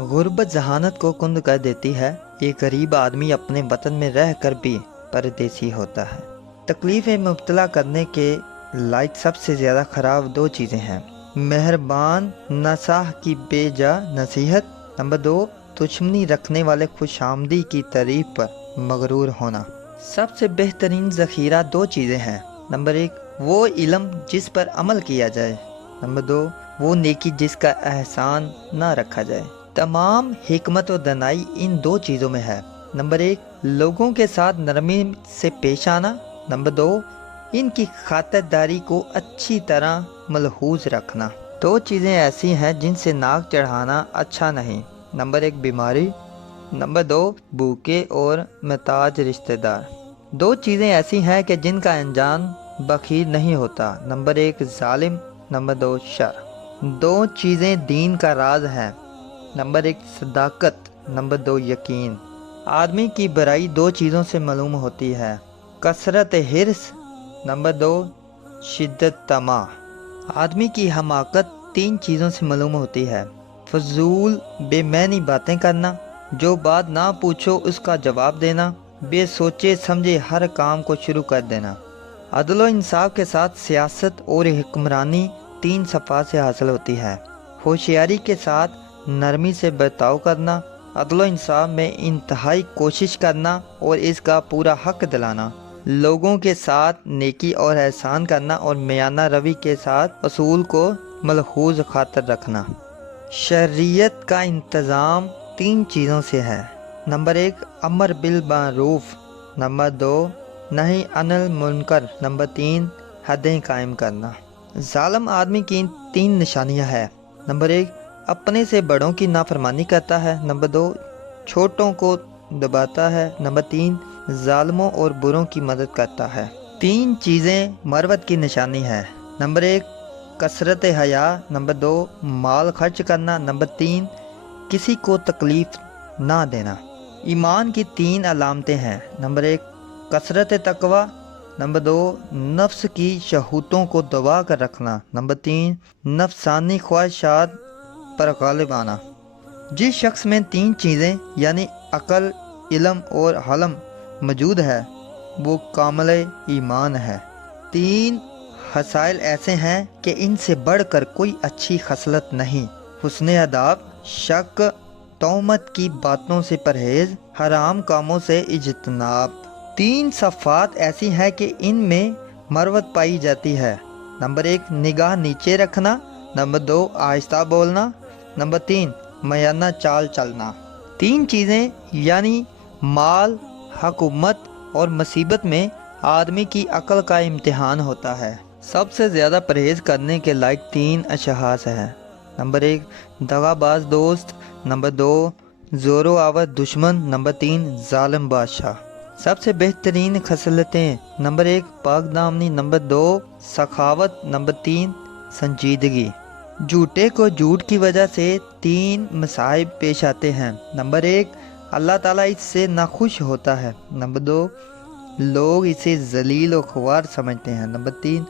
غربت ذہانت کو کند کر دیتی ہے۔ ایک غریب آدمی اپنے وطن میں رہ کر بھی پردیسی ہوتا ہے۔ تکلیف میں مبتلا کرنے کے لائق سب سے زیادہ خراب دو چیزیں ہیں: مہربان نصاح کی بے جا نصیحت، نمبر 2 دشمنی رکھنے والے خوش آمدی کی تعریف پر مغرور ہونا۔ سب سے بہترین ذخیرہ دو چیزیں ہیں: نمبر 1 وہ علم جس پر عمل کیا جائے، نمبر 2 وہ نیکی جس کا احسان نہ رکھا جائے۔ تمام حکمت و دانائی ان دو چیزوں میں ہے: نمبر 1 لوگوں کے ساتھ نرمی سے پیش آنا، نمبر 2 ان کی خاطرداری کو اچھی طرح ملحوظ رکھنا۔ دو چیزیں ایسی ہیں جن سے ناک چڑھانا اچھا نہیں: نمبر 1 بیماری، نمبر 2 بھوکے اور محتاج رشتہ دار۔ دو چیزیں ایسی ہیں کہ جن کا انجام بخیل نہیں ہوتا: نمبر 1 ظالم، نمبر 2 شر۔ دو چیزیں دین کا راز ہیں: نمبر 1 صداقت، نمبر 2 یقین۔ آدمی کی برائی دو چیزوں سے معلوم ہوتی ہے: کثرت حرص، نمبر 2 شدت طمع۔ آدمی کی حماقت تین چیزوں سے معلوم ہوتی ہے: فضول بے معنی باتیں کرنا، جو بات نہ پوچھو اس کا جواب دینا، بے سوچے سمجھے ہر کام کو شروع کر دینا۔ عدل و انصاف کے ساتھ سیاست اور حکمرانی تین صفات سے حاصل ہوتی ہے: ہوشیاری کے ساتھ نرمی سے برتاؤ کرنا، عدل و انصاف میں انتہائی کوشش کرنا اور اس کا پورا حق دلانا، لوگوں کے ساتھ نیکی اور احسان کرنا اور میانہ روی کے ساتھ اصول کو ملحوظ خاطر رکھنا۔ شریعت کا انتظام تین چیزوں سے ہے: نمبر 1 امر بالمعروف، نمبر 2 نہی عن المنکر، نمبر 3 حدیں قائم کرنا۔ ظالم آدمی کی تین نشانیاں ہیں: نمبر 1 اپنے سے بڑوں کی نافرمانی کرتا ہے، نمبر 2 چھوٹوں کو دباتا ہے، نمبر 3 ظالموں اور بروں کی مدد کرتا ہے۔ تین چیزیں مروت کی نشانی ہے: نمبر 1 کثرت حیا، نمبر 2 مال خرچ کرنا، نمبر 3 کسی کو تکلیف نہ دینا۔ ایمان کی تین علامتیں ہیں: نمبر 1 کثرت تقوی، نمبر 2 نفس کی شہوتوں کو دبا کر رکھنا، نمبر 3 نفسانی خواہشات پر غالب آنا۔ جس شخص میں تین چیزیں یعنی عقل، علم اور حلم موجود ہے وہ کامل ایمان ہے۔ تین خصائل ایسے ہیں کہ ان سے بڑھ کر کوئی اچھی خصلت نہیں: حسن ادب، شک، تہمت کی باتوں سے پرہیز، حرام کاموں سے اجتناب۔ تین صفات ایسی ہیں کہ ان میں مروت پائی جاتی ہے: نمبر 1 نگاہ نیچے رکھنا، نمبر 2 آہستہ بولنا، نمبر 3 میانہ چال چلنا۔ تین چیزیں یعنی مال، حکومت اور مصیبت میں آدمی کی عقل کا امتحان ہوتا ہے۔ سب سے زیادہ پرہیز کرنے کے لائق تین اشخاص ہیں: نمبر 1 دغا باز دوست، نمبر 2 زور و آور دشمن، نمبر 3 ظالم بادشاہ۔ سب سے بہترین خصلتیں: نمبر 1 پاک دامنی، نمبر 2 سخاوت، نمبر 3 سنجیدگی۔ جھوٹے کو جھوٹ کی وجہ سے تین مصائب پیش آتے ہیں: نمبر 1 اللہ تعالیٰ اس سے ناخوش ہوتا ہے، نمبر 2 لوگ اسے ذلیل و خوار سمجھتے ہیں، نمبر 3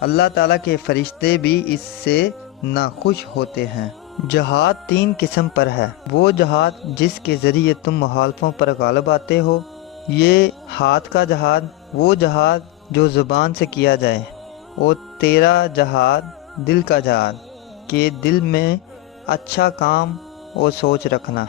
اللہ تعالیٰ کے فرشتے بھی اس سے ناخوش ہوتے ہیں۔ جہاد تین قسم پر ہے: وہ جہاد جس کے ذریعے تم مخالفوں پر غالب آتے ہو، یہ ہاتھ کا جہاد، وہ جہاد جو زبان سے کیا جائے، اور تیرا جہاد دل کا جہاد کہ دل میں اچھا کام اور سوچ رکھنا۔